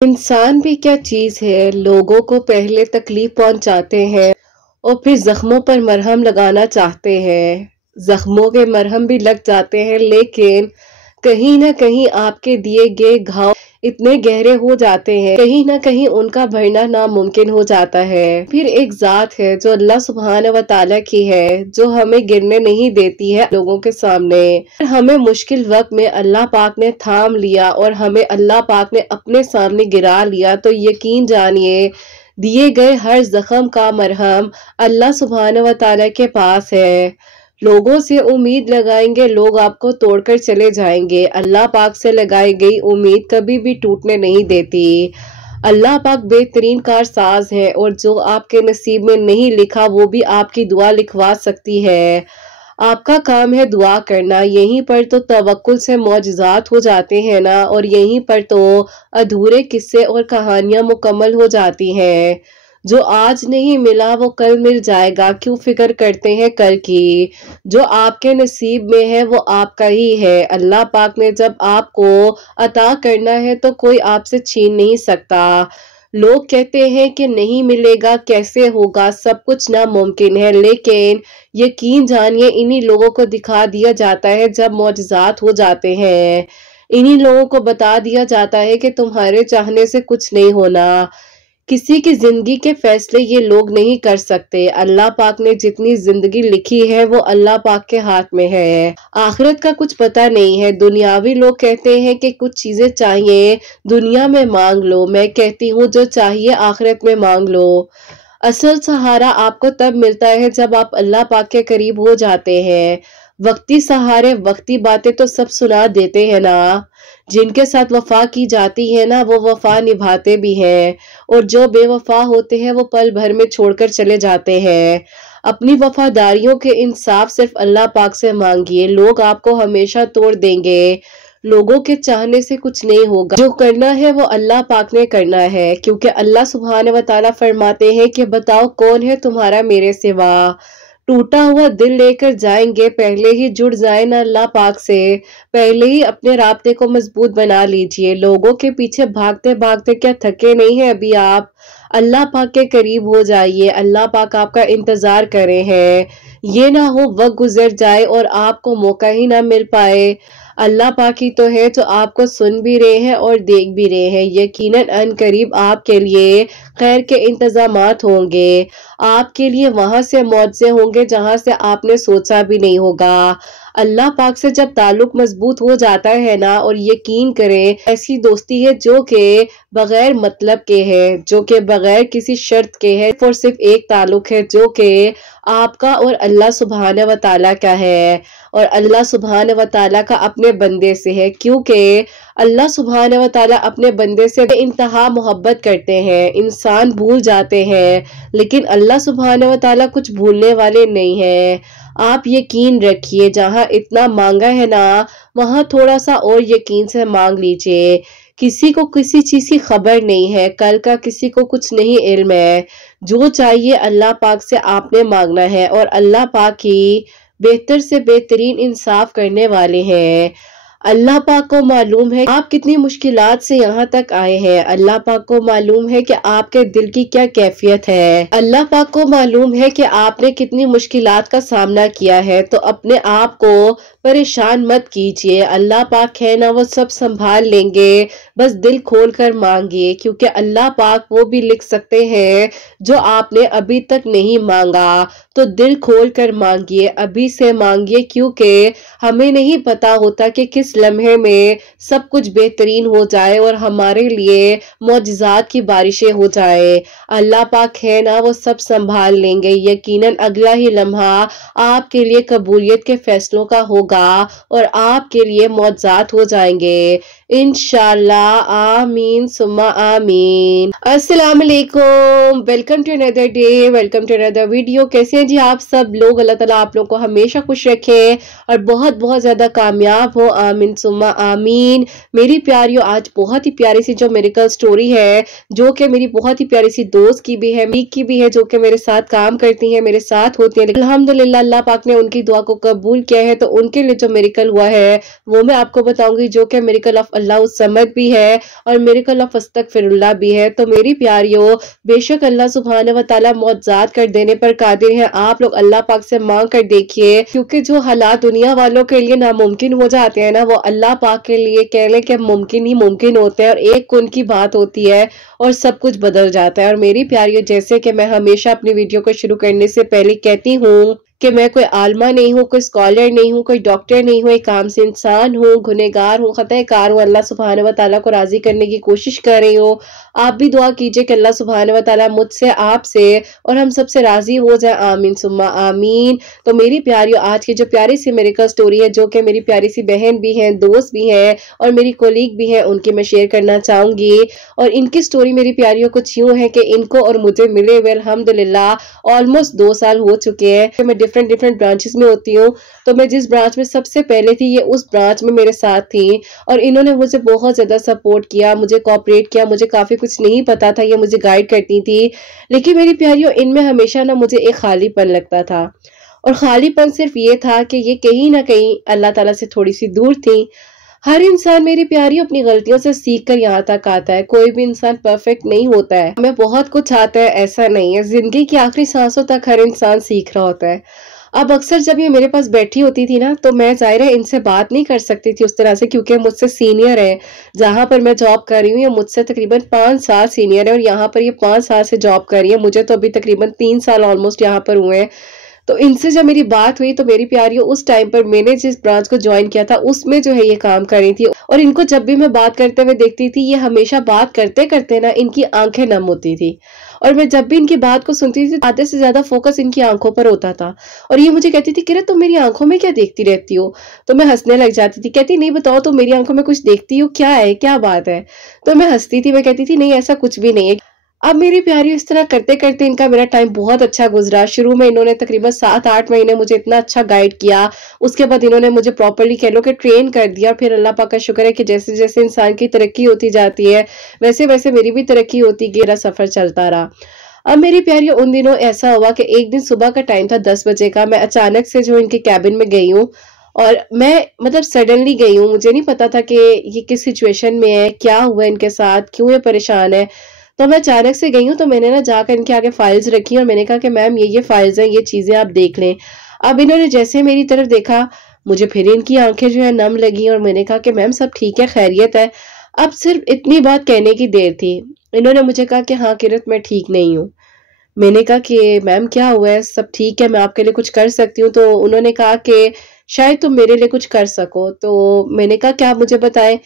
इंसान भी क्या चीज है, लोगों को पहले तकलीफ पहुंचाते हैं और फिर जख्मों पर मरहम लगाना चाहते हैं। जख्मों के मरहम भी लग जाते हैं, लेकिन कहीं ना कहीं आपके दिए गए घाव इतने गहरे हो जाते हैं, कहीं ना कहीं उनका भरना नामुमकिन हो जाता है। फिर एक जात है जो अल्लाह सुब्हान व तआला की है, जो हमें गिरने नहीं देती है लोगों के सामने। हमें मुश्किल वक्त में अल्लाह पाक ने थाम लिया और हमें अल्लाह पाक ने अपने सामने गिरा लिया, तो यकीन जानिए दिए गए हर जख्म का मरहम अल्लाह सुब्हान व तआला के पास है। लोगों से उम्मीद लगाएंगे, लोग आपको तोड़कर चले जाएंगे। अल्लाह पाक से लगाई गई उम्मीद कभी भी टूटने नहीं देती। अल्लाह पाक बेहतरीन कारसाज है और जो आपके नसीब में नहीं लिखा वो भी आपकी दुआ लिखवा सकती है। आपका काम है दुआ करना। यहीं पर तो तवक्कुल से मौजज़ात हो जाते हैं ना, और यहीं पर तो अधूरे किस्से और कहानियां मुकम्मल हो जाती हैं। जो आज नहीं मिला वो कल मिल जाएगा, क्यों फिक्र करते हैं कल की। जो आपके नसीब में है वो आपका ही है। अल्लाह पाक ने जब आपको अता करना है तो कोई आपसे छीन नहीं सकता। लोग कहते हैं कि नहीं मिलेगा, कैसे होगा, सब कुछ नामुमकिन है, लेकिन यकीन जानिए इन्हीं लोगों को दिखा दिया जाता है जब मौजज़ात हो जाते हैं। इन्हीं लोगों को बता दिया जाता है कि तुम्हारे चाहने से कुछ नहीं होना। किसी की जिंदगी के फैसले ये लोग नहीं कर सकते। अल्लाह पाक ने जितनी जिंदगी लिखी है वो अल्लाह पाक के हाथ में है। आखिरत का कुछ पता नहीं है। दुनियावी लोग कहते हैं कि कुछ चीजें चाहिए दुनिया में मांग लो, मैं कहती हूँ जो चाहिए आखिरत में मांग लो। असल सहारा आपको तब मिलता है जब आप अल्लाह पाक के करीब हो जाते हैं। वक्ती सहारे वक्ती बातें तो सब सुना देते हैं ना। जिनके साथ वफा की जाती है ना वो वफा निभाते भी हैं, और जो बेवफा होते हैं वो पल भर में छोड़कर चले जाते हैं। अपनी वफादारियों के इंसाफ सिर्फ अल्लाह पाक से मांगिए, लोग आपको हमेशा तोड़ देंगे। लोगों के चाहने से कुछ नहीं होगा। जो करना है वो अल्लाह पाक ने करना है, क्योंकि अल्लाह सुब्हान व तआला फरमाते हैं कि बताओ कौन है तुम्हारा मेरे सिवा। टूटा हुआ दिल लेकर जाएंगे, पहले ही जुड़ जाए ना अल्लाह पाक से, पहले ही अपने राब्ते को मजबूत बना लीजिए। लोगों के पीछे भागते भागते क्या थके नहीं है अभी आप? अल्लाह पाक के करीब हो जाइए, अल्लाह पाक आपका इंतजार कर रहे हैं। ये ना हो वक्त गुजर जाए और आपको मौका ही ना मिल पाए। अल्लाह पाक ही तो है जो आपको सुन भी रहे हैं और देख भी रहे हैं। यकीनन अन करीब आपके लिए खैर के इंतजामात होंगे, आपके लिए वहां से मौजे होंगे जहां से आपने सोचा भी नहीं होगा। अल्लाह पाक से जब ताल्लुक मजबूत हो जाता है ना, और यकीन करें ऐसी दोस्ती है जो के बगैर मतलब के है, जो के बगैर किसी शर्त के है, और सिर्फ एक ताल्लुक है जो के आपका और अल्लाह सुब्हान व तआला का है, और अल्लाह सुब्हान व तआला का अपने बंदे से है। क्योंकि अल्लाह सुब्हान व तआला अपने बंदे से इंतहा मोहब्बत करते हैं। इंसान भूल जाते हैं, लेकिन अल्लाह सुब्हान व तआला कुछ भूलने वाले नहीं है। आप यकीन रखिए, जहां इतना मांगा है ना वहां थोड़ा सा और यकीन से मांग लीजिए। किसी को किसी चीज की खबर नहीं है, कल का किसी को कुछ नहीं इल्म है। जो चाहिए अल्लाह पाक से आपने मांगना है, और अल्लाह पाक ही बेहतर से बेहतरीन इंसाफ करने वाले हैं। अल्लाह पाक को मालूम है आप कितनी मुश्किलात से यहाँ तक आए हैं। अल्लाह पाक को मालूम है कि आपके दिल की क्या कैफियत है। अल्लाह पाक को मालूम है कि आपने कितनी मुश्किलात का सामना किया है। तो अपने आप को परेशान मत कीजिए, अल्लाह पाक है ना वो सब संभाल लेंगे। बस दिल खोल कर मांगिए, क्योंकि अल्लाह पाक वो भी लिख सकते हैं जो आपने अभी तक नहीं मांगा। तो दिल खोल कर मांगिए, अभी से मांगिए, क्योंकि हमें नहीं पता होता कि किस लम्हे में सब कुछ बेहतरीन हो जाए और हमारे लिए मौजज़ात की बारिशें हो जाए। अल्लाह पाक है ना वो सब संभाल लेंगे। यकीनन अगला ही लम्हा आपके लिए कबूलियत के फैसलों का होगा और आपके लिए मौजज़ात हो जाएंगे इंशाल्लाह। आमीन सुम्मा आमीन। अस्सलाम वालेकुम, welcome to another day, welcome to another video. कैसे हैं जी आप सब लोग? अल्लाह ताला आप लोगों को हमेशा खुश रखे और बहुत बहुत ज्यादा कामयाब हो। आमीन सुम्मा आमीन। मेरी प्यारियों, आज बहुत ही प्यारी सी जो मेरिकल स्टोरी है, जो कि मेरी बहुत ही प्यारी सी दोस्त की भी है, मीक की भी है, जो कि मेरे साथ काम करती है, मेरे साथ होती है। अल्हम्दुलिल्लाह अल्लाह पाक ने उनकी दुआ को कबूल किया है, तो उनके लिए जो मेरिकल हुआ है वो मैं आपको बताऊंगी, जो कि मेरिकल ऑफ अल्लाह उस समद भी है और मेरे को अल्लाह फस्तगफिरुल्लाह भी है। तो मेरी प्यारियों, बेशक अल्लाह सुब्हान व तआला मौजज़ात कर देने पर कादिर है। आप लोग अल्लाह पाक से मांग कर देखिए, क्योंकि जो हालात दुनिया वालों के लिए नामुमकिन हो जाते हैं ना, वो अल्लाह पाक के लिए कह लें कि मुमकिन ही मुमकिन होते हैं और एक कुन की बात होती है और सब कुछ बदल जाता है। और मेरी प्यारियों, जैसे कि मैं हमेशा अपनी वीडियो को शुरू करने से पहले कहती हूँ कि मैं कोई आलमा नहीं हूँ, कोई स्कॉलर नहीं हूँ, कोई डॉक्टर नहीं हूँ, एक आम से इंसान हूँ, गुनहगार हूँ, खताकार हूँ। अल्लाह सुब्हान व तआला को राजी करने की कोशिश कर रही हूँ। आप भी दुआ कीजिए कि अल्लाह सुब्हान व तआला मुझसे, आपसे और हम सबसे राजी हो जाए। आमीन सुम्मा आमीन। तो मेरी प्यारियों, आज की जो प्यारी सी मेडिकल स्टोरी है, जो कि मेरी प्यारी सी बहन भी है, दोस्त भी है और मेरी कोलीग भी है, उनकी मैं शेयर करना चाहूंगी। और इनकी स्टोरी मेरी प्यारियों कुछ यूं है कि इनको और मुझे मिले हुए अल्हम्दुलिल्लाह ऑलमोस्ट 2 साल हो चुके हैं। मैं डिफरेंट ब्रांचेस में होती हूँ, तो मैं जिस ब्रांच में सबसे पहले थी, ये उस ब्रांच में मेरे साथ थी और इन्होंने मुझे बहुत ज्यादा सपोर्ट किया, मुझे कोऑपरेट किया। मुझे काफी कुछ नहीं पता था, ये मुझे गाइड करती थी। लेकिन मेरी प्यारियों, इनमें हमेशा ना मुझे एक खालीपन लगता था और खालीपन सिर्फ ये था कि ये कहीं ना कहीं अल्लाह ताला से थोड़ी सी दूर थी। हर इंसान मेरी प्यारी अपनी गलतियों से सीख कर यहाँ तक आता है। कोई भी इंसान परफेक्ट नहीं होता है, हमें बहुत कुछ आता है, ऐसा नहीं है। जिंदगी की आखिरी सांसों तक हर इंसान सीख रहा होता है। अब अक्सर जब ये मेरे पास बैठी होती थी ना, तो मैं ज़ाहिर है इनसे बात नहीं कर सकती थी उस तरह से, क्योंकि मुझसे सीनियर है। जहां पर मैं जॉब कर रही हूँ, ये मुझसे तकरीबन 5 साल सीनियर है और यहाँ पर ये 5 साल से जॉब कर रही है। मुझे तो अभी तकरीबन 3 साल ऑलमोस्ट यहाँ पर हुए हैं। तो इनसे जब मेरी बात हुई, तो मेरी प्यारियों, उस टाइम पर मैंने जिस ब्रांच को ज्वाइन किया था, उसमें जो है ये काम कर रही थी। और इनको जब भी मैं बात करते हुए देखती थी, ये हमेशा बात करते करते ना इनकी आंखें नम होती थी। और मैं जब भी इनकी बात को सुनती थी, आधे से ज्यादा फोकस इनकी आंखों पर होता था। और ये मुझे कहती थी, किरण तुम मेरी आंखों में क्या देखती रहती हो? तो मैं हंसने लग जाती थी। कहती, नहीं बताओ, तो मेरी आंखों में कुछ देखती हो, क्या है, क्या बात है? तो मैं हंसती थी, मैं कहती थी, नहीं ऐसा कुछ भी नहीं है। अब मेरी प्यारी, इस तरह करते करते इनका मेरा टाइम बहुत अच्छा गुजरा। शुरू में इन्होंने तकरीबन 7-8 महीने मुझे इतना अच्छा गाइड किया। उसके बाद इन्होंने मुझे प्रॉपर्ली कह लो कि ट्रेन कर दिया। फिर अल्लाह पाक का शुक्र है कि जैसे जैसे इंसान की तरक्की होती जाती है, वैसे वैसे मेरी भी तरक्की होती गई, मेरा सफर चलता रहा। अब मेरी प्यारी, उन दिनों ऐसा हुआ कि एक दिन सुबह का टाइम था 10 बजे का। मैं अचानक से जो इनके कैबिन में गई हूँ और मैं मतलब सडनली गई हूँ। मुझे नहीं पता था कि ये किस सिचुएशन में है, क्या हुआ इनके साथ, क्यों ये परेशान है। तो मैं अचानक से गई हूँ, तो मैंने ना जाकर इनके आगे फाइल्स रखी और मैंने कहा कि मैम ये फाइल्स हैं, ये चीजें आप देख लें। अब इन्होंने जैसे मेरी तरफ देखा, मुझे फिर इनकी आंखें जो है नम लगी और मैंने कहा कि मैम सब ठीक है, खैरियत है। अब सिर्फ इतनी बात कहने की देर थी, इन्होंने मुझे कहा कि हाँ किरत, मैं ठीक नहीं हूँ। मैंने कहा कि मैम क्या हुआ है, सब ठीक है, मैं आपके लिए कुछ कर सकती हूँ? तो उन्होंने कहा कि शायद तुम मेरे लिए कुछ कर सको। तो मैंने कहा क्या, आप मुझे बताएं।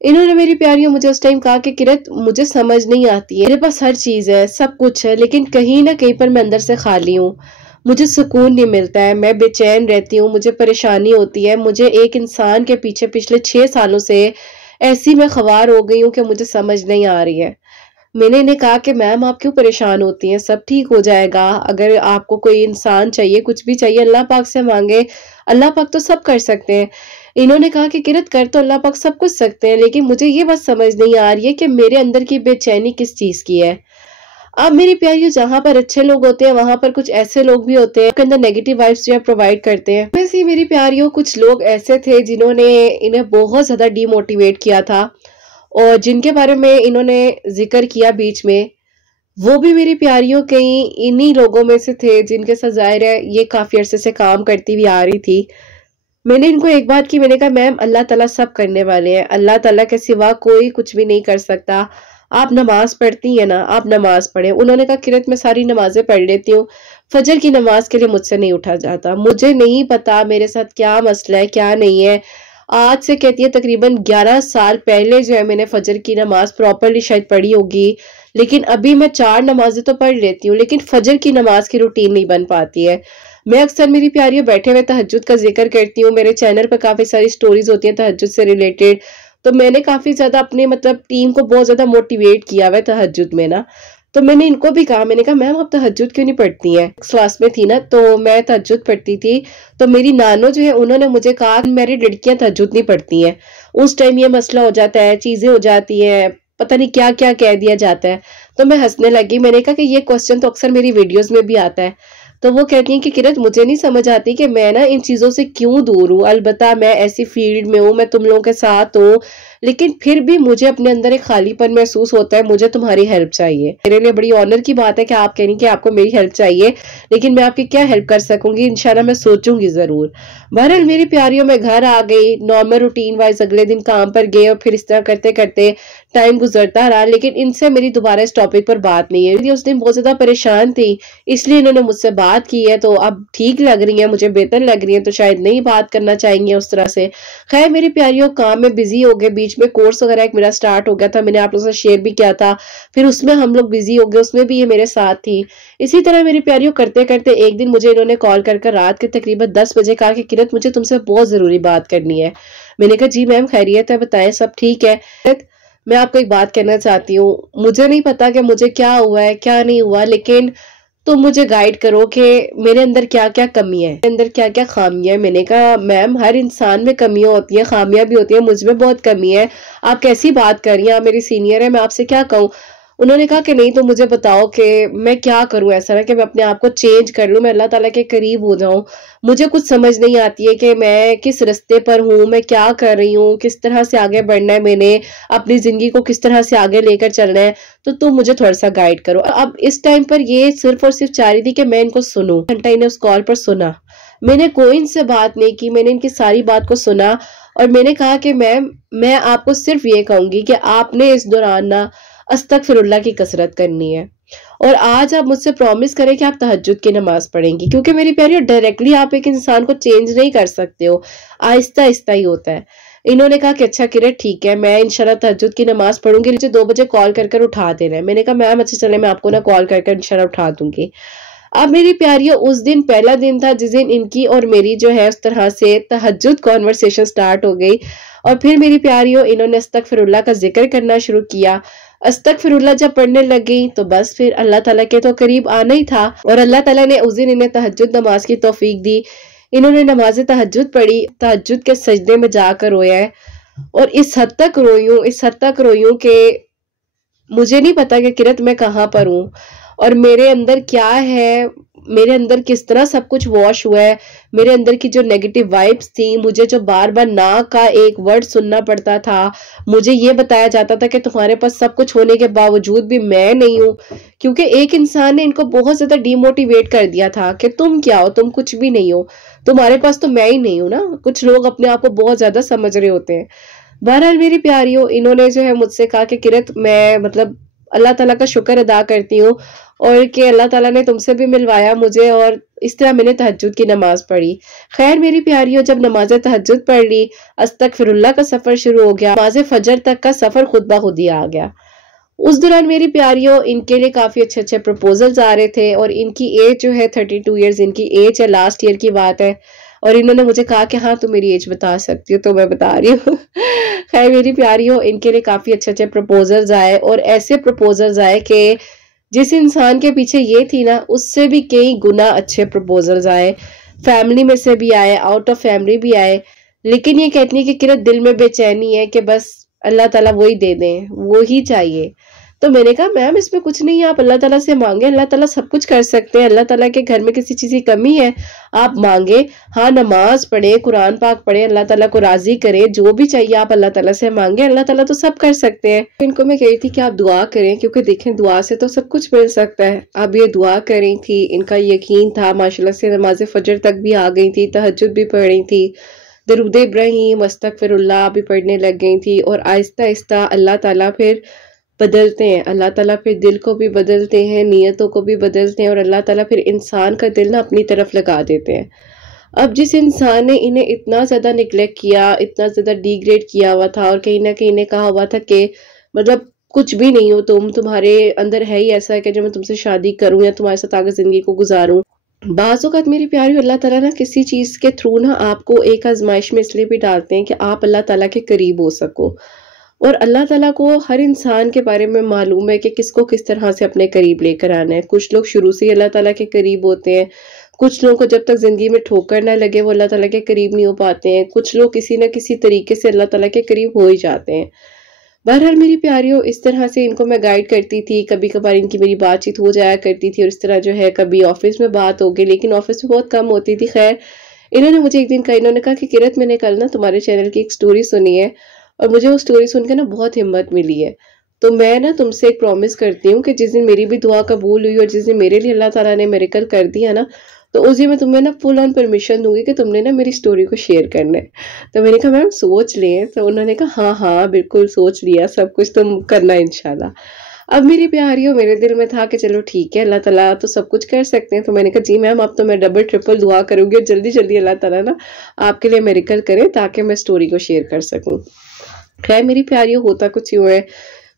इन्होंने मेरी प्यारियों मुझे उस टाइम कहा कि किरत, मुझे समझ नहीं आती है, मेरे पास हर चीज है, सब कुछ है, लेकिन कहीं ना कहीं पर मैं अंदर से खाली हूँ। मुझे सुकून नहीं मिलता है, मैं बेचैन रहती हूँ, मुझे परेशानी होती है। मुझे एक इंसान के पीछे पिछले 6 सालों से ऐसी मैं ख्वार हो गई हूँ कि मुझे समझ नहीं आ रही है। मैंने इन्हें कहा कि मैम आप क्यों परेशान होती हैं, सब ठीक हो जाएगा। अगर आपको कोई इंसान चाहिए, कुछ भी चाहिए, अल्लाह पाक से मांगे, अल्लाह पाक तो सब कर सकते हैं। इन्होंने कहा कि किरत, कर तो अल्लाह पाक सब कुछ सकते हैं, लेकिन मुझे ये बात समझ नहीं आ रही है कि मेरे अंदर की बेचैनी किस चीज की है। अब मेरी प्यारियों, जहां पर अच्छे लोग होते हैं, वहां पर कुछ ऐसे लोग भी होते हैं के अंदर नेगेटिव वाइब्स जो है प्रोवाइड करते हैं। वैसे ही मेरी प्यारियों, कुछ लोग ऐसे थे जिन्होंने इन्हें बहुत ज्यादा डीमोटिवेट किया था और जिनके बारे में इन्होंने जिक्र किया बीच में, वो भी मेरी प्यारियों कहीं इन्हीं लोगों में से थे जिनके साथ जाहिर है ये काफी अरसे से काम करती हुई आ रही थी। मैंने इनको एक बात की, मैंने कहा मैम अल्लाह ताला सब करने वाले हैं, अल्लाह ताला के सिवा कोई कुछ भी नहीं कर सकता। आप नमाज पढ़ती हैं ना, आप नमाज पढ़े। उन्होंने कहा किरत, मैं सारी नमाजें पढ़ लेती हूँ, फजर की नमाज के लिए मुझसे नहीं उठा जाता। मुझे नहीं पता मेरे साथ क्या मसला है, क्या नहीं है। आज से कहती है तकरीबन 11 साल पहले जो है मैंने फजर की नमाज प्रॉपरली शायद पढ़ी होगी, लेकिन अभी मैं 4 नमाजें तो पढ़ लेती हूँ, लेकिन फजर की नमाज की रूटीन नहीं बन पाती है। मैं अक्सर मेरी प्यारियों बैठे हुए तहज्जुद का जिक्र करती हूँ। मेरे चैनल पर काफी सारी स्टोरीज होती हैं तहज्जुद से रिलेटेड, तो मैंने काफी ज्यादा अपने मतलब टीम को बहुत ज्यादा मोटिवेट किया हुआ है तहज्जुद में ना। तो मैंने इनको भी कहा, मैंने कहा मैम आप तहज्जुद क्यों नहीं पढ़ती हैं? क्लास में थी ना, तो मैं तहज्जुद पढ़ती थी, तो मेरी नानो जो है उन्होंने मुझे कहा मेरी लड़कियां तहज्जुद नहीं पढ़ती हैं। उस टाइम ये मसला हो जाता है, चीजें हो जाती हैं, पता नहीं क्या क्या कह दिया जाता है। तो मैं हंसने लगी। मैंने कहा कि ये क्वेश्चन तो अक्सर मेरी वीडियोस में भी आता है। तो वो कहती हैं कि किरत, मुझे नहीं समझ आती कि मैं ना इन चीजों से क्यों दूर हूँ। अलबत्ता मैं ऐसी फील्ड में हूँ, मैं तुम लोगों के साथ हूँ, लेकिन फिर भी मुझे अपने अंदर एक खालीपन महसूस होता है, मुझे तुम्हारी हेल्प चाहिए। मेरे लिए बड़ी ऑनर की बात है कि आप कह रही कि आपको मेरी हेल्प चाहिए, लेकिन मैं आपकी क्या हेल्प कर सकूंगी, इंशाल्लाह मैं सोचूंगी जरूर। बहरहाल मेरी प्यारियों, में घर आ गई, नॉर्मल रूटीन वाइज अगले दिन काम पर गए और फिर इस तरह करते करते टाइम गुजरता रहा, लेकिन इनसे मेरी दोबारा इस टॉपिक पर बात नहीं है। उस दिन बहुत ज्यादा परेशान थी, इसलिए इन्होंने मुझसे बात की है, तो अब ठीक लग रही है, मुझे बेहतर लग रही है, तो शायद नहीं बात करना चाहेंगे उस तरह से। खैर मेरी प्यारियों, काम में बिजी हो गए, बीच में कोर्स वगैरह एक मेरा स्टार्ट हो गया था, मैंने आप लोगों से शेयर भी किया था, फिर उसमें हम लोग बिजी हो गए, उसमें भी ये मेरे साथ थी। इसी तरह मेरी प्यारियों करते करते एक दिन मुझे इन्होंने कॉल कर रात के तकरीबन 10 बजे कहा कि किरत मुझे तुमसे बहुत जरूरी बात करनी है। मैंने कहा जी मैम खैरियत है, बताएं सब ठीक है। मैं आपको एक बात कहना चाहती हूँ, मुझे नहीं पता कि मुझे क्या हुआ है क्या नहीं हुआ, लेकिन तुम मुझे गाइड करो कि मेरे अंदर क्या क्या कमी है, मेरे अंदर क्या क्या खामियां है। मैंने कहा मैम हर इंसान में कमियां होती हैं, खामियां भी होती हैं, मुझ में बहुत कमी है, आप कैसी बात कर रही हैं, आप मेरी सीनियर है, मैं आपसे क्या कहूँ। उन्होंने कहा कि नहीं तो मुझे बताओ कि मैं क्या करूं, ऐसा ना कि मैं अपने आप को चेंज कर लूं, मैं अल्लाह ताला के करीब हो जाऊं। मुझे कुछ समझ नहीं आती है कि मैं किस रास्ते पर हूं, मैं क्या कर रही हूं, किस तरह से आगे बढ़ना है, मैंने अपनी जिंदगी को किस तरह से आगे लेकर चलना है, तो तुम मुझे थोड़ा सा गाइड करो। अब इस टाइम पर ये सिर्फ और सिर्फ चाह रही थी कि मैं इनको सुनूं। घंटा इन्हें उस कॉल पर सुना, मैंने कोई इनसे बात नहीं की, मैंने इनकी सारी बात को सुना और मैंने कहा कि मैम मैं आपको सिर्फ ये कहूंगी कि आपने इस दौरान ना अस्तगफिरुल्लाह की कसरत करनी है, और आज आप मुझसे प्रॉमिस करें कि आप तहज्जुद की नमाज पढ़ेंगी, क्योंकि मेरी प्यारी डायरेक्टली आप एक इंसान को चेंज नहीं कर सकते हो, आहिस्ता आहिस्ता ही होता है। इन्होंने कहा कि अच्छा किरण ठीक है, मैं इंशाल्लाह तहज्जुद की नमाज पढ़ूंगी, मुझे 2 बजे कॉल कर उठा देना है। मैंने कहा मैम अच्छा चले, मैं आपको ना कॉल कर इंशाल्लाह उठा दूंगी। अब मेरी प्यारियों उस दिन पहला दिन था जिस दिन इनकी और मेरी जो है उस तरह से तहज्जुद कॉन्वर्सेशन स्टार्ट हो गई, और फिर मेरी प्यारियों इन्होंने अस्तगफिरुल्लाह का जिक्र करना शुरू किया। अस्तगफिरुल्लाह जब पढ़ने लग गई तो बस फिर अल्लाह ताला के तो करीब आना ही था, और अल्लाह ताला ने उस दिन इन्हें तहज्जुद नमाज की तौफीक दी। इन्होंने नमाज तहज्जुद पढ़ी, तहज्जुद के सजदे में जाकर रोया है, और इस हद तक रोई हूं कि मुझे नहीं पता कि किरत मैं कहाँ पर हूँ और मेरे अंदर क्या है, मेरे अंदर किस तरह सब कुछ वॉश हुआ है। मेरे अंदर की जो नेगेटिव वाइब्स थी, मुझे जो बार बार ना का एक वर्ड सुनना पड़ता था, मुझे ये बताया जाता था कि तुम्हारे पास सब कुछ होने के बावजूद भी मैं नहीं हूँ, क्योंकि एक इंसान ने इनको बहुत ज्यादा डिमोटिवेट कर दिया था कि तुम क्या हो, तुम कुछ भी नहीं हो, तुम्हारे पास तो मैं ही नहीं हूँ ना। कुछ लोग अपने आप को बहुत ज्यादा समझ रहे होते हैं। बहरहाल मेरी प्यारियों, इन्होंने जो है मुझसे कहा कि किरत मैं मतलब अल्लाह ताला का शुक्र अदा करती हूँ और कि अल्लाह ताला ने तुमसे भी मिलवाया मुझे, और इस तरह मैंने तहज्जुद की नमाज पढ़ी। खैर मेरी प्यारियों, जब नमाज तहज्जुद पढ़ ली, अस्तगफिरुल्लाह का सफर शुरू हो गया, नमाज फजर तक का सफर खुद ब खुद ही आ गया। उस दौरान मेरी प्यारियों इनके लिए काफी अच्छे अच्छे प्रपोजल्स आ रहे थे, और इनकी एज जो है 32 ईयर्स इनकी एज है, लास्ट ईयर की बात है। और इन्होंने मुझे कहा कि हाँ तुम मेरी एज बता सकती हो, तो मैं बता रही हूँ। खैर मेरी प्यारियों, इनके लिए काफी अच्छे अच्छे प्रपोजल्स आए, और ऐसे प्रपोजल्स आए कि जिस इंसान के पीछे ये थी ना, उससे भी कई गुना अच्छे प्रपोजल्स आए। फैमिली में से भी आए, आउट ऑफ फैमिली भी आए, लेकिन ये कहती है कि किरत दिल में बेचैनी है कि बस अल्लाह ताला वही दे दें, वो ही चाहिए। तो मैंने कहा मैम इसमें कुछ नहीं है, आप अल्लाह ताला से मांगे, अल्लाह ताला सब कुछ कर सकते हैं। अल्लाह ताला के घर में किसी चीज की कमी है, आप मांगे, हाँ नमाज पढ़े, कुरान पाक पढ़े, अल्लाह ताला को राजी करे, जो भी चाहिए आप अल्लाह ताला से मांगे, अल्लाह ताला तो सब कर सकते हैं। इनको मैं कह रही थी कि आप दुआ करें, क्योंकि देखें दुआ से तो सब कुछ मिल सकता है। अब ये दुआ कर रही थी, इनका यकीन था माशाल्लाह से, नमाज फजर तक भी आ गई थी, तहज्जुद भी पढ़ रही थी, दरूद इब्राहीम अस्तगफिरुल्लाह भी पढ़ने लग गई थी। और आहिस्ता आहिस्ता अल्लाह ताला फिर बदलते हैं, अल्लाह ताला फिर दिल को भी बदलते हैं, नियतों को भी बदलते हैं, और अल्लाह ताला फिर इंसान का दिल ना अपनी तरफ लगा देते हैं। अब जिस इंसान ने इन्हें इतना ज़्यादा निगलेक्ट किया, इतना ज़्यादा डिग्रेड किया हुआ था, और कहीं ना कहीं इन्हें कहा हुआ था कि मतलब कुछ भी नहीं हो तुम, तुम्हारे अंदर है ही ऐसा है कि जब मैं तुमसे शादी करूं या तुम्हारे साथ आगे ज़िंदगी को गुजारूं। बाज़ औक़ात मेरी प्यारी, अल्लाह ताला ना किसी चीज़ के थ्रू ना आपको एक आजमाइश में इसलिए भी डालते हैं कि आप अल्लाह ताला के करीब हो सको। और अल्लाह ताला को हर इंसान के बारे में मालूम है कि किसको किस तरह से अपने करीब लेकर आना है। कुछ लोग शुरू से ही अल्लाह ताला के करीब होते हैं, कुछ लोगों को जब तक ज़िंदगी में ठोकर ना लगे वो अल्लाह ताला के करीब नहीं हो पाते हैं, कुछ लोग किसी न किसी तरीके से अल्लाह ताला के करीब हो ही जाते हैं। बहरहाल मेरी प्यारियों, इस तरह से इनको मैं गाइड करती थी, कभी कभार इनकी मेरी बातचीत हो जाया करती थी, और इस तरह जो है कभी ऑफिस में बात हो गई, लेकिन ऑफिस में बहुत कम होती थी। खैर इन्होंने मुझे एक दिन कहा, इन्होंने कहा कि किरत मैंने कल ना तुम्हारे चैनल की एक स्टोरी सुनी है, और मुझे वो स्टोरी सुन के ना बहुत हिम्मत मिली है। तो मैं ना तुमसे एक प्रॉमिस करती हूँ कि जिस दिन मेरी भी दुआ कबूल हुई और जिस दिन मेरे लिए अल्लाह ताला ने मिरेकल कर दिया ना, तो उस दिन मैं तुम्हें ना फुल ऑन परमिशन दूंगी कि तुमने ना मेरी स्टोरी को शेयर करना है। तो मैंने कहा मैम सोच लें, तो उन्होंने कहा हाँ हाँ बिल्कुल सोच लिया, सब कुछ तुम करना इंशाल्लाह। अब मेरी प्यारियों, मेरे दिल में था कि चलो ठीक है, अल्लाह ताला तो सब कुछ कर सकते हैं। तो मैंने कहा जी मैम, अब तो मैं डबल ट्रिपल दुआ करूंगी और जल्दी जल्दी अल्लाह ताला ना आपके लिए मिरेकल करे ताकि मैं स्टोरी को शेयर कर सकूं। खैर मेरी प्यारियों, होता कुछ यूँ है,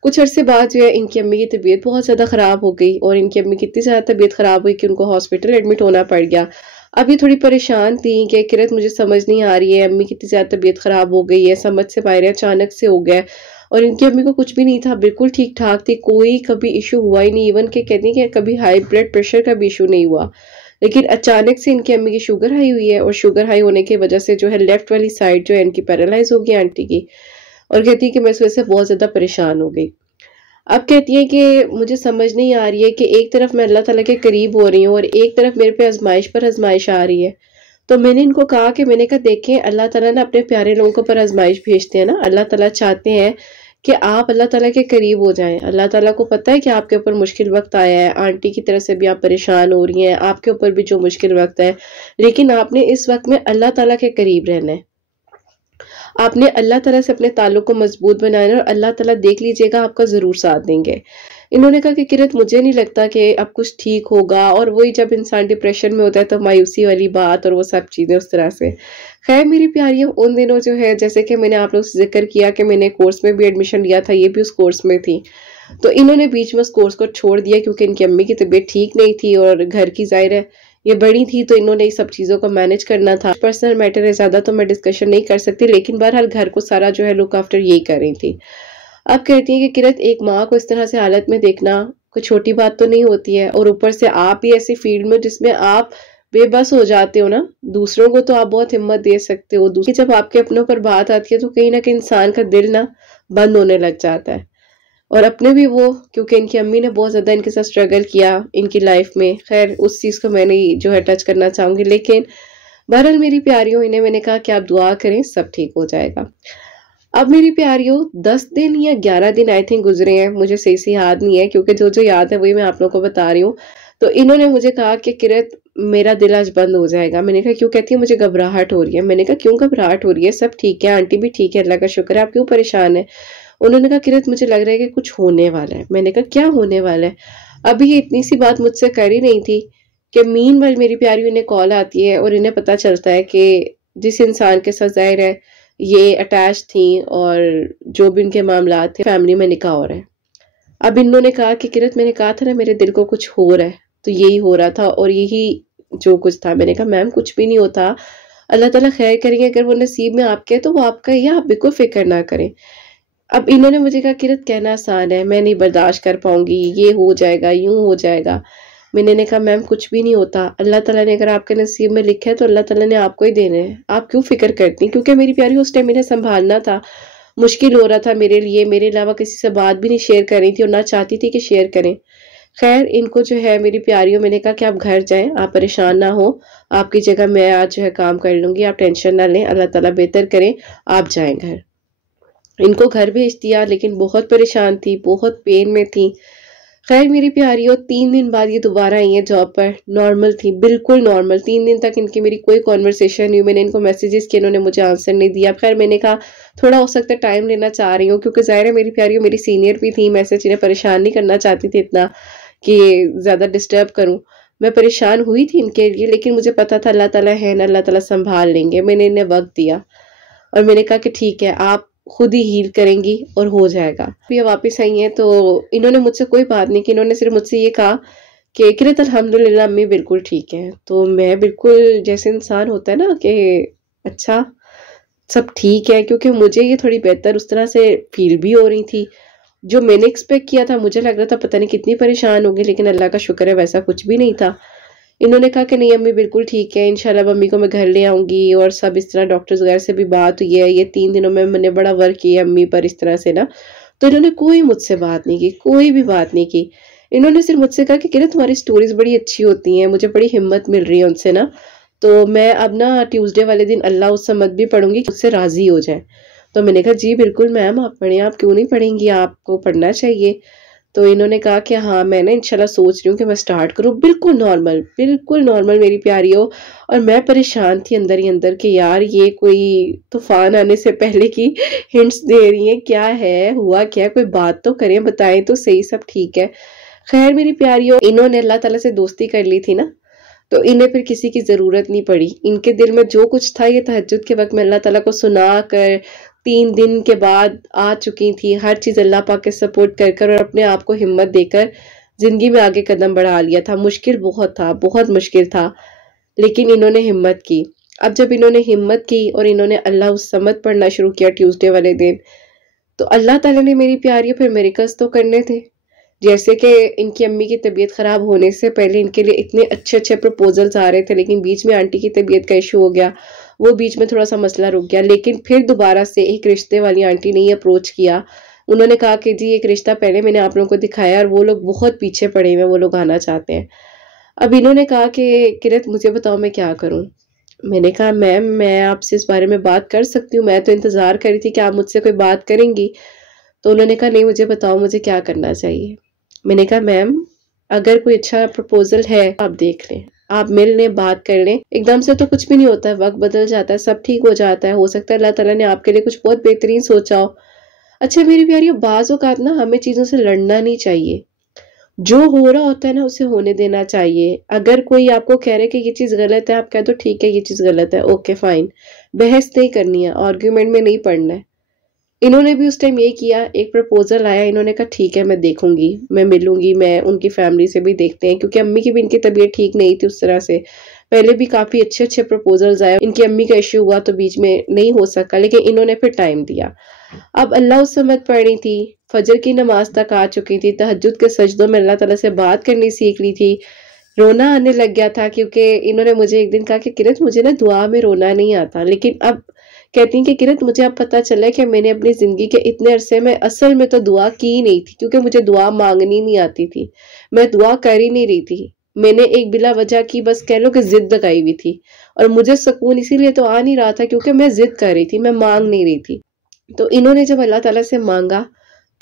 कुछ अरसे बाद जो है इनकी अम्मी की तबीयत बहुत ज़्यादा ख़राब हो गई और इनकी अम्मी की इतनी ज़्यादा तबीयत ख़राब हुई कि उनको हॉस्पिटल एडमिट होना पड़ गया। अब ये थोड़ी परेशान थी कि किरत मुझे समझ नहीं आ रही है, अम्मी की इतनी ज़्यादा तबीयत ख़राब हो गई है, समझ से बाहर है, अचानक से हो गया है। और इनकी अम्मी को कुछ भी नहीं था, बिल्कुल ठीक ठाक थी, कोई कभी इशू हुआ ही नहीं। इवन के कहती हैं कि कभी हाई ब्लड प्रेशर का भी इशू नहीं हुआ, लेकिन अचानक से इनकी अम्मी की शुगर हाई हुई है और शुगर हाई होने की वजह से जो है लेफ्ट वाली साइड जो है इनकी पैरालाइज हो गई आंटी की। और कहती है कि मैं इस वजह से बहुत ज़्यादा परेशान हो गई। अब कहती है कि मुझे समझ नहीं आ रही है कि एक तरफ मैं अल्लाह ताला के करीब हो रही हूँ और एक तरफ मेरे पे आजमाइश पर आजमाइश आ रही है। तो मैंने इनको कहा कि मैंने कहा देखें, अल्लाह ताला ना अपने प्यारे लोगों को पर आजमाइश भेजते हैं ना, अल्लाह ताला चाहते हैं कि आप अल्लाह ताला के करीब हो जाएं। अल्लाह ताला को पता है कि आपके ऊपर मुश्किल वक्त आया है, आंटी की तरफ से भी आप परेशान हो रही हैं, आपके ऊपर भी जो मुश्किल वक्त है, लेकिन आपने इस वक्त में अल्लाह ताला के करीब रहना है। आपने अल्लाह ताला से अपने ताल्लुक को मजबूत बनाना और अल्लाह ताला देख लीजिएगा आपका ज़रूर साथ देंगे। इन्होंने कहा कि किरत मुझे नहीं लगता कि अब कुछ ठीक होगा, और वही जब इंसान डिप्रेशन में होता है तो मायूसी वाली बात और वो सब चीज़ें उस तरह से। खैर मेरी प्यारियों, उन दिनों जो है जैसे कि मैंने आप लोग से जिक्र किया कि मैंने कोर्स में भी एडमिशन लिया था, ये भी उस कोर्स में थी। तो इन्होंने बीच में उस कोर्स को छोड़ दिया क्योंकि इनकी अम्मी की तबीयत ठीक नहीं थी और घर की ज़ाहिर है ये बड़ी थी तो इन्होंने सब चीज़ों को मैनेज करना था। पर्सनल मैटर है, ज़्यादा तो मैं डिस्कशन नहीं कर सकती, लेकिन बहरहाल घर को सारा जो है लुक आफ्टर यही कर रही थी। अब कहती हैं कि किरत, एक माँ को इस तरह से हालत में देखना कोई छोटी बात तो नहीं होती है, और ऊपर से आप भी ऐसी फील्ड में जिसमें आप बेबस हो जाते हो ना, दूसरों को तो आप बहुत हिम्मत दे सकते हो, दूसरी जब आपके अपनों पर बात आती है तो कहीं ना कहीं इंसान का दिल ना बंद होने लग जाता है। और अपने भी वो, क्योंकि इनकी अम्मी ने बहुत ज़्यादा इनके साथ स्ट्रगल किया इनकी लाइफ में। खैर उस चीज़ को मैंने जो है टच करना चाहूँगी, लेकिन बहरहाल मेरी प्यारियों, इन्हें मैंने कहा कि आप दुआ करें, सब ठीक हो जाएगा। अब मेरी प्यारियों 10 दिन या 11 दिन आई थिंक गुजरे हैं, मुझे सही से याद नहीं है, क्योंकि जो जो याद है वही मैं आप लोगों को बता रही हूँ। तो इन्होंने मुझे कहा कि किरत मेरा दिल आज बंद हो जाएगा। मैंने कहा क्यों? कहती है मुझे घबराहट हो रही है। मैंने कहा क्यों घबराहट हो रही है? सब ठीक है, आंटी भी ठीक है, अल्लाह का शुक्र है, आप क्यों परेशान है? उन्होंने कहा किरत मुझे लग रहा है कि कुछ होने वाला है। मैंने कहा क्या होने वाला है? अभी ये इतनी सी बात मुझसे कर ही नहीं थी कि मीनवाइल मेरी प्यारी इन्हें कॉल आती है और इन्हें पता चलता है कि जिस इंसान के साथ ज़ाहिर है ये अटैच थी और जो भी उनके मामला थे, फैमिली में निकाह हो रहा है। अब इन्होंने कहा कि किरत मैंने कहा था ना मेरे दिल को कुछ हो रहा है, तो यही हो रहा था और यही जो कुछ था। मैंने कहा मैम कुछ भी नहीं होता, अल्लाह ताला खैर करेंगे, अगर वो नसीब में आपके है तो वो आपका ही है, आप बिल्कुल फिक्र ना करें। अब इन्होंने मुझे कहा किरत कहना आसान है, मैं नहीं बर्दाश्त कर पाऊंगी, ये हो जाएगा, यूं हो जाएगा। मैंने कहा मैम कुछ भी नहीं होता, अल्लाह ताला ने अगर आपके नसीब में लिखा है तो अल्लाह ताला ने आपको ही देने हैं, आप क्यों फिक्र करती? क्योंकि मेरी प्यारी उस टाइम इन्हें संभालना था, मुश्किल हो रहा था मेरे लिए, मेरे अलावा किसी से बात भी नहीं शेयर कर रही थी और ना चाहती थी कि शेयर करें। खैर इनको जो है मेरी प्यारियों, मैंने कहा कि आप घर जाएं, आप परेशान ना हो, आपकी जगह मैं आज जो है काम कर लूंगी, आप टेंशन ना लें, अल्लाह ताला बेहतर करें, आप जाएं घर। इनको घर भेज दिया, लेकिन बहुत परेशान थी, बहुत पेन में थी। खैर मेरी प्यारियों 3 दिन बाद ये दोबारा आई है जॉब पर, नॉर्मल थी, बिल्कुल नॉर्मल। 3 दिन तक इनकी मेरी कोई कॉन्वर्सेशन नहीं हुई, मैंने इनको मैसेजेस किए, इन्होंने मुझे आंसर नहीं दिया। खैर मैंने कहा थोड़ा हो सकता है टाइम लेना चाह रही हूँ, क्योंकि ज़ाहिर है मेरी प्यारियों मेरी सीनियर भी थी, मैसेज इन्हें परेशान नहीं करना चाहती थी इतना कि ज़्यादा डिस्टर्ब करूँ। मैं परेशान हुई थी इनके लिए, लेकिन मुझे पता था अल्लाह ताला है ना, अल्लाह ताला संभाल लेंगे। मैंने इन्हें वक्त दिया और मैंने कहा कि ठीक है, आप खुद ही हील करेंगी और हो जाएगा। ये वापस आई हैं तो इन्होंने मुझसे कोई बात नहीं की, इन्होंने सिर्फ मुझसे ये कहा कि किरत अल्हम्दुलिल्लाह अम्मी बिल्कुल ठीक है। तो मैं बिल्कुल, जैसे इंसान होता है ना कि अच्छा सब ठीक है, क्योंकि मुझे ये थोड़ी बेहतर उस तरह से फील भी हो रही थी। जो मैंने एक्सपेक्ट किया था, मुझे लग रहा था पता नहीं कितनी परेशान होगी, लेकिन अल्लाह का शुक्र है वैसा कुछ भी नहीं था। इन्होंने कहा कि नहीं अम्मी बिल्कुल ठीक है, इंशाल्लाह मम्मी को मैं घर ले आऊंगी, और सब इस तरह डॉक्टर्स वगैरह से भी बात हुई है। ये 3 दिनों में मैंने बड़ा वर्क किया अम्मी पर इस तरह से ना। तो इन्होंने कोई मुझसे बात नहीं की, कोई भी बात नहीं की। इन्होंने सिर्फ मुझसे कहा कि किरत तुम्हारी स्टोरीज बड़ी अच्छी होती हैं, मुझे बड़ी हिम्मत मिल रही है उनसे ना, तो मैं अब ना ट्यूसडे वाले दिन अल्लाह उस समझ भी पढ़ूंगी, उससे राजी हो जाए। तो मैंने कहा जी बिल्कुल मैम आप पढ़ें, आप क्यों नहीं पढ़ेंगी, आपको पढ़ना चाहिए। तो इन्होंने कहा कि हाँ मैं ना इंशाल्लाह सोच रही हूँ कि मैं स्टार्ट करूँ। बिल्कुल नॉर्मल मेरी प्यारियों। और मैं परेशान थी अंदर ही अंदर कि यार ये कोई तूफान आने से पहले की हिंट्स दे रही हैं, क्या है, हुआ क्या, कोई बात तो करें, बताएं तो सही सब ठीक है। खैर मेरी प्यारियों, इन्होंने अल्लाह ताला से दोस्ती कर ली थी ना, तो इन्हें फिर किसी की जरूरत नहीं पड़ी। इनके दिल में जो कुछ था ये तहज्जुद के वक्त में अल्लाह ताला को सुना कर 3 दिन के बाद आ चुकी थी। हर चीज अल्लाह पाक के सपोर्ट कर कर और अपने आप को हिम्मत देकर जिंदगी में आगे कदम बढ़ा लिया था। मुश्किल बहुत था, बहुत मुश्किल था, लेकिन इन्होंने हिम्मत की। अब जब इन्होंने हिम्मत की और इन्होंने अल्लाह उस समत पढ़ना शुरू किया ट्यूसडे वाले दिन, तो अल्लाह ताला ने मेरी प्यारियों फिर मिरेकल्स तो करने थे। जैसे कि इनकी अम्मी की तबीयत खराब होने से पहले इनके लिए इतने अच्छे अच्छे प्रपोजल्स आ रहे थे, लेकिन बीच में आंटी की तबीयत का इशू हो गया, वो बीच में थोड़ा सा मसला रुक गया। लेकिन फिर दोबारा से एक रिश्ते वाली आंटी ने ये अप्रोच किया। उन्होंने कहा कि जी एक रिश्ता पहले मैंने आप लोगों को दिखाया और वो लोग बहुत पीछे पड़े हुए, वो लोग आना चाहते हैं। अब इन्होंने कहा कि किरत मुझे बताओ मैं क्या करूं। मैंने कहा मैम मैं आपसे इस बारे में बात कर सकती हूँ, मैं तो इंतजार कर रही थी कि आप मुझसे कोई बात करेंगी। तो उन्होंने कहा नहीं मुझे बताओ मुझे क्या करना चाहिए। मैंने कहा मैम अगर कोई अच्छा प्रपोजल है आप देख लें, आप मिल लें, बात कर लें। एकदम से तो कुछ भी नहीं होता है, वक्त बदल जाता है, सब ठीक हो जाता है। हो सकता है अल्लाह ताला ने आपके लिए कुछ बहुत बेहतरीन सोचा हो। अच्छा मेरी प्यारी, बाज़ औक़ात ना हमें चीज़ों से लड़ना नहीं चाहिए। जो हो रहा होता है ना उसे होने देना चाहिए। अगर कोई आपको कह रहे कि ये चीज़ गलत है, आप कह दो ठीक है ये चीज़ गलत है, ओके फाइन। बहस नहीं करनी है, आर्ग्यूमेंट में नहीं पड़ना है। इन्होंने भी उस टाइम ये किया, एक प्रपोजल आया, इन्होंने कहा ठीक है मैं देखूंगी, मैं मिलूंगी, मैं उनकी फैमिली से भी देखते हैं, क्योंकि अम्मी की भी इनकी तबीयत ठीक नहीं थी उस तरह से। पहले भी काफी अच्छे अच्छे प्रपोजल्स आए, इनकी अम्मी का इश्यू हुआ तो बीच में नहीं हो सका, लेकिन इन्होंने फिर टाइम दिया। अब अल्लाह उस समय पढ़ी थी, फजर की नमाज तक आ चुकी थी, तहज्जुद के सजदों में अल्लाह ताला से बात करनी सीख ली थी। रोना आने लग गया था, क्योंकि इन्होंने मुझे एक दिन कहा कि किरत मुझे ना दुआ में रोना नहीं आता, लेकिन अब कहती हैं कि किरत मुझे अब पता चला कि मैंने अपनी जिंदगी के इतने अरसे में असल में तो दुआ की ही नहीं थी, क्योंकि मुझे दुआ मांगनी नहीं आती थी, मैं दुआ कर ही नहीं रही थी। मैंने एक बिला वजह की बस कह लो कि जिद लगाई हुई थी, और मुझे सुकून इसीलिए तो आ नहीं रहा था क्योंकि मैं जिद कर रही थी, मैं मांग नहीं रही थी। तो इन्होंने जब अल्लाह ताला से मांगा,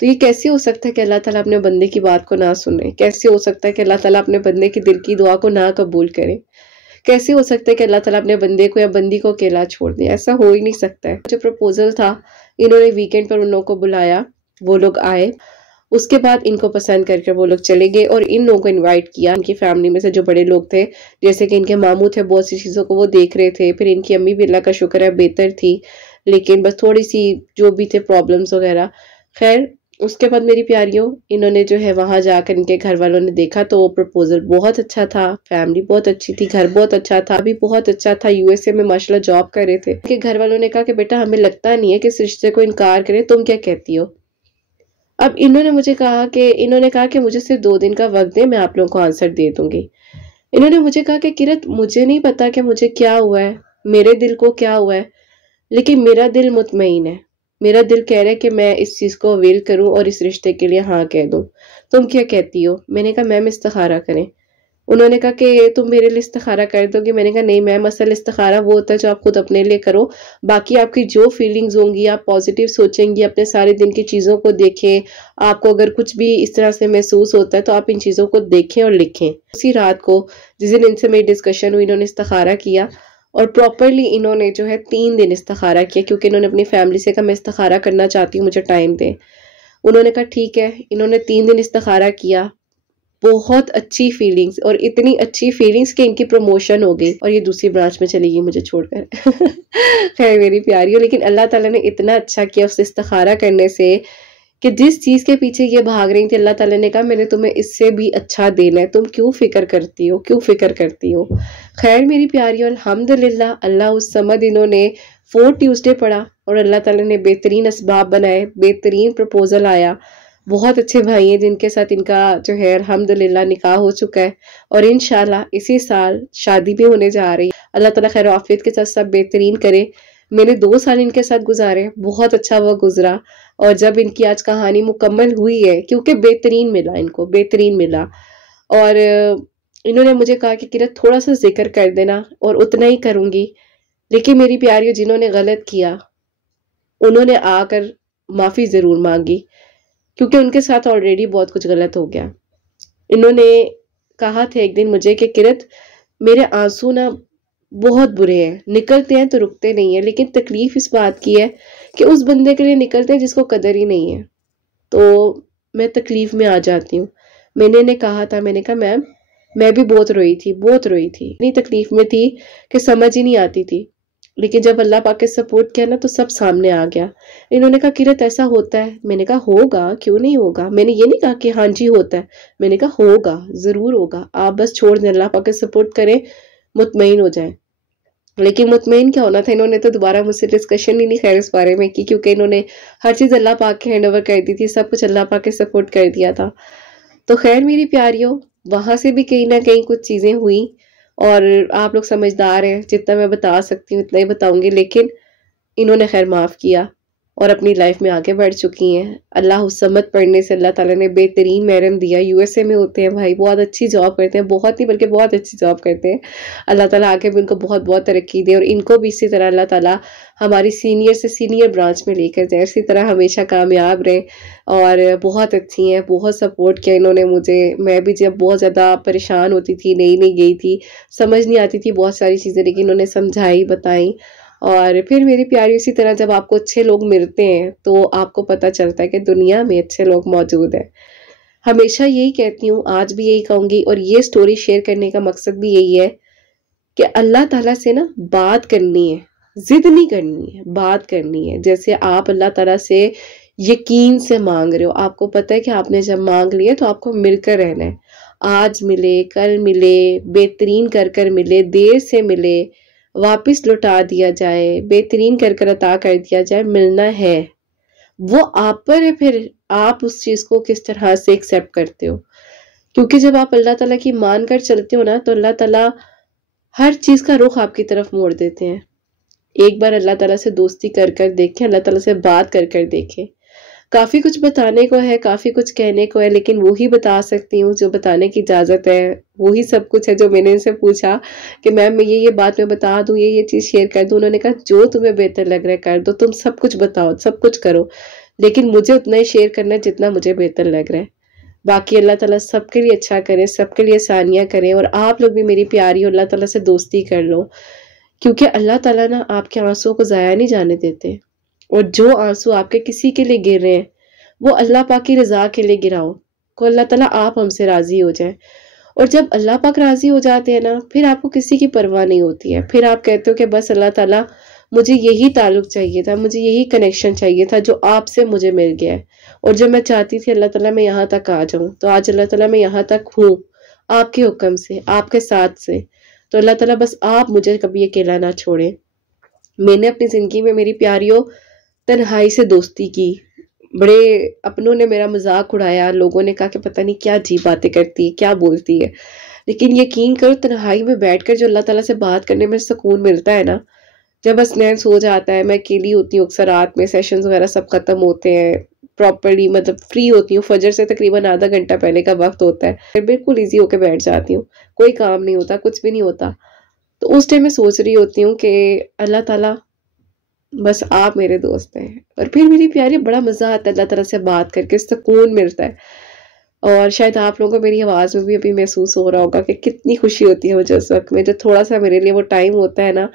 तो ये कैसे हो सकता है कि अल्लाह ताला अपने बंदे की बात को ना सुने? कैसे हो सकता है कि अल्लाह ताला अपने बंदे की दिल की दुआ को ना कबूल करे? कैसे हो सकता है कि अल्लाह ताला अपने बंदे को या बंदी को अकेला छोड़ दे? ऐसा हो ही नहीं सकता है। जो प्रपोजल था, इन्होंने वीकेंड पर उन लोगों को बुलाया, वो लोग आए, उसके बाद इनको पसंद करके वो लोग चले गए और इन लोगों को इनवाइट किया। इनकी फैमिली में से जो बड़े लोग थे, जैसे कि इनके मामू थे, बहुत सी चीज़ों को वो देख रहे थे। फिर इनकी अम्मी भी अल्लाह का शुक्र है बेहतर थी, लेकिन बस थोड़ी सी जो भी थे प्रॉब्लम्स वगैरह। खैर उसके बाद मेरी प्यारियों, इन्होंने जो है वहां जाकर इनके घर वालों ने देखा तो वो प्रपोजल बहुत अच्छा था, फैमिली बहुत अच्छी थी, घर बहुत अच्छा था, अभी बहुत अच्छा था, यूएसए में माशाल्लाह जॉब कर रहे थे। इनके घर वालों ने कहा कि बेटा हमें लगता नहीं है कि इस रिश्ते को इनकार करें, तुम क्या कहती हो? अब इन्होंने कहा कि मुझे सिर्फ 2 दिन का वक्त दे, मैं आप लोगों को आंसर दे दूंगी। इन्होंने मुझे कहा कि किरत मुझे नहीं पता कि मुझे क्या हुआ है, मेरे दिल को क्या हुआ है, लेकिन मेरा दिल मुतमईन है। मेरा दिल कह रहा है कि मैं इस चीज़ को अवेल करूं और इस रिश्ते के लिए हाँ कह दूं। तुम क्या कहती हो? मैंने कहा मैम इस्तिखारा करें। उन्होंने कहा कि तुम मेरे लिए इस्तिखारा कर दोगे? मैंने कहा नहीं मैम, असल इस्तिखारा वो होता है जो आप खुद अपने लिए करो, बाकी आपकी जो फीलिंग्स होंगी आप पॉजिटिव सोचेंगी, अपने सारे दिन की चीज़ों को देखें। आपको अगर कुछ भी इस तरह से महसूस होता है तो आप इन चीज़ों को देखें और लिखें। उसी रात को जिस दिन इनसे मेरी डिस्कशन हुई, इन्होंने इस्तिखारा किया और प्रॉपरली इन्होंने जो है 3 दिन इस्तिखारा किया, क्योंकि इन्होंने अपनी फैमिली से कहा मैं इस्तिखारा करना चाहती हूँ, मुझे टाइम दे। उन्होंने कहा ठीक है। इन्होंने 3 दिन इस्तिखारा किया, बहुत अच्छी फीलिंग्स, और इतनी अच्छी फीलिंग्स कि इनकी प्रमोशन हो गई और ये दूसरी ब्रांच में चली गई मुझे छोड़कर। खैर मेरी प्यारियों, लेकिन अल्लाह ताला ने इतना अच्छा किया उस इस्तिखारा करने से कि जिस चीज के पीछे ये भाग रही थी, अल्लाह ताला ने कहा मैंने तुम्हें इससे भी अच्छा देना है, तुम क्यों फिक्र करती हो, क्यों फिक्र करती हो? खैर मेरी प्यारियों, अल्हम्दुलिल्लाह, अल्लाह उस समद इन्होंने 4 ट्यूसडे पढ़ा और अल्लाह ताला ने बेहतरीन असबाब बनाए, बेहतरीन प्रपोजल आया। बहुत अच्छे भाई हैं जिनके साथ इनका जो है अल्हम्दुलिल्लाह निकाह हो चुका है, और इंशाल्लाह इसी साल शादी भी होने जा रही है। अल्लाह ताला खैर आफियत के साथ सब बेहतरीन करे। मैंने 2 साल इनके साथ गुजारे, बहुत अच्छा वक्त गुजरा, और जब इनकी आज कहानी मुकम्मल हुई है, क्योंकि बेहतरीन मिला, इनको बेहतरीन मिला, और इन्होंने मुझे कहा कि किरत थोड़ा सा जिक्र कर देना, और उतना ही करूंगी। लेकिन मेरी प्यारियों, जिन्होंने गलत किया उन्होंने आकर माफ़ी ज़रूर मांगी, क्योंकि उनके साथ ऑलरेडी बहुत कुछ गलत हो गया। इन्होंने कहा था एक दिन मुझे कि किरत, मेरे आंसू ना बहुत बुरे हैं, निकलते हैं तो रुकते नहीं है, लेकिन तकलीफ इस बात की है कि उस बंदे के लिए निकलते हैं जिसको कदर ही नहीं है, तो मैं तकलीफ में आ जाती हूँ। मैंने इन्हें कहा था, मैंने कहा मैम मैं भी बहुत रोई थी, बहुत रोई थी, इतनी तकलीफ में थी कि समझ ही नहीं आती थी, लेकिन जब अल्लाह पाक के सपोर्ट किया ना तो सब सामने आ गया। इन्होंने कहा किरत ऐसा होता है, मैंने कहा होगा, क्यों नहीं होगा। मैंने ये नहीं कहा कि हाँ जी होता है, मैंने कहा होगा, जरूर होगा, आप बस छोड़ दें, अल्लाह पाक के सपोर्ट करें, मुतमईन हो जाए। लेकिन मुतमईन क्या होना था, इन्होंने तो दोबारा मुझसे डिस्कशन ही नहीं खैर इस बारे में की, क्योंकि इन्होंने हर चीज़ अल्लाह पाक के हैंड ओवर कर दी थी, सब कुछ अल्लाह पाक के सपोर्ट कर दिया था। तो खैर मेरी प्यारियों, वहां से भी कहीं ना कहीं कुछ चीज़ें हुई, और आप लोग समझदार हैं, जितना मैं बता सकती हूँ इतना ही बताऊंगी, लेकिन इन्होंने खैर माफ़ किया और अपनी लाइफ में आगे बढ़ चुकी हैं। अल्लाह समत पढ़ने से अल्लाह ताला ने बेहतरीन महरम दिया। यूएसए में होते हैं भाई, बहुत अच्छी जॉब करते हैं, बहुत नहीं बल्कि बहुत अच्छी जॉब करते हैं। अल्लाह ताला आगे भी उनको बहुत बहुत तरक्की दे, और इनको भी इसी तरह अल्लाह ताला हमारी सीनियर से सीनियर ब्रांच में लेकर जाए, इसी तरह हमेशा कामयाब रहे। और बहुत अच्छी हैं, बहुत सपोर्ट किया इन्होंने मुझे। मैं भी जब बहुत ज़्यादा परेशान होती थी, नई नई गई थी, समझ नहीं आती थी बहुत सारी चीज़ें, लेकिन इन्होंने समझाई, बताई। और फिर मेरी प्यारी, इसी तरह जब आपको अच्छे लोग मिलते हैं तो आपको पता चलता है कि दुनिया में अच्छे लोग मौजूद हैं। हमेशा यही कहती हूँ, आज भी यही कहूँगी, और ये स्टोरी शेयर करने का मकसद भी यही है कि अल्लाह ताला से ना बात करनी है, जिद नहीं करनी है, बात करनी है। जैसे आप अल्लाह ताला से यकीन से मांग रहे हो, आपको पता है कि आपने जब मांग लिया तो आपको मिलकर रहना है। आज मिले, कल मिले, बेहतरीन कर कर मिले, देर से मिले, वापस लौटा दिया जाए, बेहतरीन कर कर अता कर दिया जाए, मिलना है। वो आप पर है, फिर आप उस चीज़ को किस तरह से एक्सेप्ट करते हो। क्योंकि जब आप अल्लाह ताला की मान कर चलते हो ना, तो अल्लाह ताला हर चीज़ का रुख आपकी तरफ मोड़ देते हैं। एक बार अल्लाह ताला से दोस्ती कर कर देखें, अल्लाह ताला से बात कर कर देखें। काफ़ी कुछ बताने को है, काफ़ी कुछ कहने को है, लेकिन वो ही बता सकती हूँ जो बताने की इजाज़त है। वही सब कुछ है जो मैंने इनसे पूछा कि मैम मैं ये बात मैं बता दूँ, ये चीज़ शेयर कर दूँ। उन्होंने कहा जो तुम्हें बेहतर लग रहा है कर दो, तुम सब कुछ बताओ, सब कुछ करो, लेकिन मुझे उतना ही शेयर करना है जितना मुझे बेहतर लग रहा है। बाकी अल्लाह ताला सबके लिए अच्छा करे, सबके लिए आसानियाँ करें। और आप लोग भी मेरी प्यारी, अल्लाह ताला से दोस्ती कर लो, क्योंकि अल्लाह ताला ना आपके आंसुओं को ज़ाया नहीं जाने देते। और जो आंसू आपके किसी के लिए गिर रहे हैं, वो अल्लाह पाक की रज़ा के लिए गिराओ, को अल्लाह ताला आप हमसे राज़ी हो जाए। और जब अल्लाह पाक राज़ी हो जाते हैं ना, फिर आपको किसी की परवाह नहीं होती है। फिर आप कहते हो कि बस अल्लाह ताला मुझे यही ताल्लुक चाहिए था, मुझे यही कनेक्शन चाहिए था जो आपसे मुझे मिल गया है। और जब मैं चाहती थी अल्लाह ताला मैं यहाँ तक आ जाऊँ, तो आज अल्लाह ताला मैं यहाँ तक हूँ, आपके हुक्म से, आपके साथ से। तो अल्लाह ताला बस आप मुझे कभी अकेला ना छोड़े। मैंने अपनी ज़िंदगी में मेरी प्यारियों तन्हाई से दोस्ती की। बड़े अपनों ने मेरा मजाक उड़ाया, लोगों ने कहा कि पता नहीं क्या अजीब बातें करती है, क्या बोलती है। लेकिन यकीन करो, तन्हाई में बैठकर जो अल्लाह ताला से बात करने में सुकून मिलता है ना, जब बस नैन सो जाता है, मैं अकेली होती हूँ अक्सर रात में, सेशंस वगैरह सब खत्म होते हैं प्रॉपर्ली, मतलब फ्री होती हूँ, फजर से तकरीबन आधा घंटा पहले का वक्त होता है, फिर बिल्कुल ईजी होकर बैठ जाती हूँ, कोई काम नहीं होता, कुछ भी नहीं होता। तो उस टाइम मैं सोच रही होती हूँ कि अल्लाह ताला बस आप मेरे दोस्त हैं। और फिर मेरी प्यारी बड़ा मज़ा आता है अल्लाह ताला से बात करके, सुकून मिलता है। और शायद आप लोगों को मेरी आवाज़ में भी अभी महसूस हो रहा होगा कि कितनी खुशी होती है मुझे उस वक्त में, जो थोड़ा सा मेरे लिए वो टाइम होता है ना,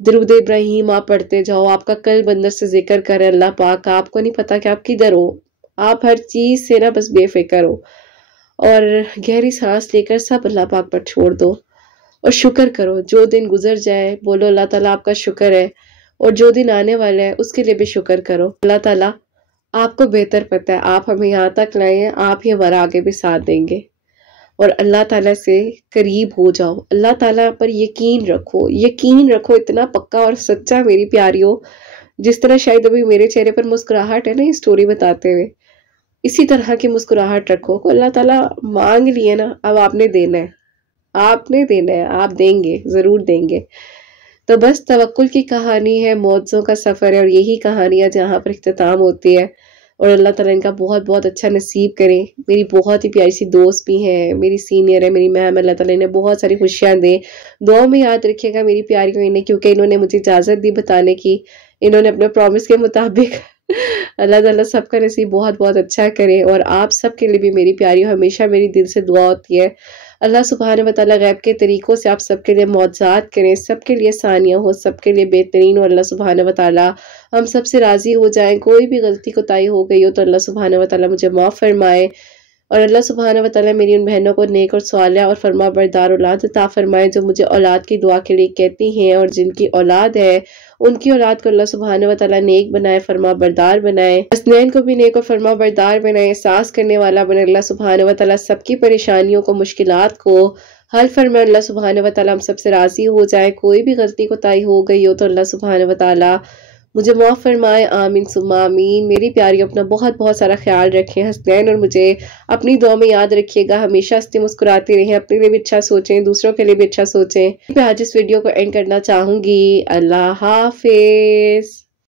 दरूद इब्राहिम आप पढ़ते जाओ, आपका कल्ब अंदर से जिक्र करे अल्लाह पाक, आपको नहीं पता कि आप किधर हो, आप हर चीज़ से ना बस बेफिक्र हो, और गहरी सांस लेकर सब अल्लाह पाक पर छोड़ दो और शुक्र करो। जो दिन गुजर जाए बोलो अल्लाह ताला आपका शुक्र है, और जो दिन आने वाला है उसके लिए भी शुक्र करो। अल्लाह ताला आपको बेहतर पता है, आप हमें यहाँ तक लाए हैं, आप ही हमारा आगे भी साथ देंगे। और अल्लाह ताला से करीब हो जाओ, अल्लाह ताला पर यकीन रखो, यकीन रखो इतना पक्का और सच्चा मेरी प्यारियों। जिस तरह शायद अभी मेरे चेहरे पर मुस्कुराहट है ना ये स्टोरी बताते हुए, इसी तरह की मुस्कुराहट रखो। अल्लाह ताला मांग लिए ना, अब आपने देना है, आपने देना है, आप देंगे, ज़रूर देंगे। तो बस तवक्कुल की कहानी है, मौजों का सफ़र है, और यही कहानियाँ जहाँ पर इख्तिताम होती है। और अल्लाह ताला इनका बहुत बहुत अच्छा नसीब करें। मेरी बहुत ही प्यारी सी दोस्त भी हैं, मेरी सीनियर है, मेरी मैम, अल्लाह ताला इन्हें बहुत सारी खुशियाँ दें। दुआ में याद रखिएगा मेरी प्यारी को इन्हें, क्योंकि इन्होंने मुझे इजाज़त दी बताने की इन्होंने अपने प्रॉमिस के मुताबिक अल्लाह ताला सबका नसीब बहुत बहुत अच्छा करे। और आप सब के लिए भी मेरी प्यारी हमेशा मेरी दिल से दुआ होती है, अल्लाह सुब्हान व तआला गैब के तरीक़ों से आप सबके लिए मौजज़ात करें, सबके लिए आसानियाँ हो, सबके लिए बेहतरीन हो। अल्लाह सुब्हान व तआला हम सबसे राज़ी हो जाएँ। कोई भी गलती कोताही हो गई हो तो अल्लाह सुब्हान व तआला मुझे माफ़ फरमाए और अल्लाह सुब्हान व तआला मेरी उन बहनों को नेक और स्वालिहा और फरमाबरदार औलाद अता फरमाए जो मुझे औलाद की दुआ के लिए कहती हैं, और जिनकी औलाद है उनकी औलाद को अल्लाह सुब्हान व तआला नेक बनाए, फरमाबरदार बनाए, हसनैन को भी नेक और फरमाबरदार बनाए, एहसास करने वाला बने। अल्लाह सुब्हान व तआला सबकी परेशानियों को, मुश्किलात को हल फरमाए। अल्लाह सुब्हान व तआला हम सबसे राज़ी हो जाए। कोई भी गलती कोताही हो गई हो तो अल्लाह सुब्हान व तआला मुझे माफ़ फरमाए। आमीन सुम्मा आमीन। मेरी प्यारी अपना बहुत बहुत सारा ख्याल रखें। हसनैन और मुझे अपनी दुआ में याद रखिएगा। हमेशा हंसते मुस्कुराते रहें, अपने लिए भी अच्छा सोचें, दूसरों के लिए भी अच्छा सोचें। मैं आज इस वीडियो को एंड करना चाहूँगी। अल्लाह हाफिज़।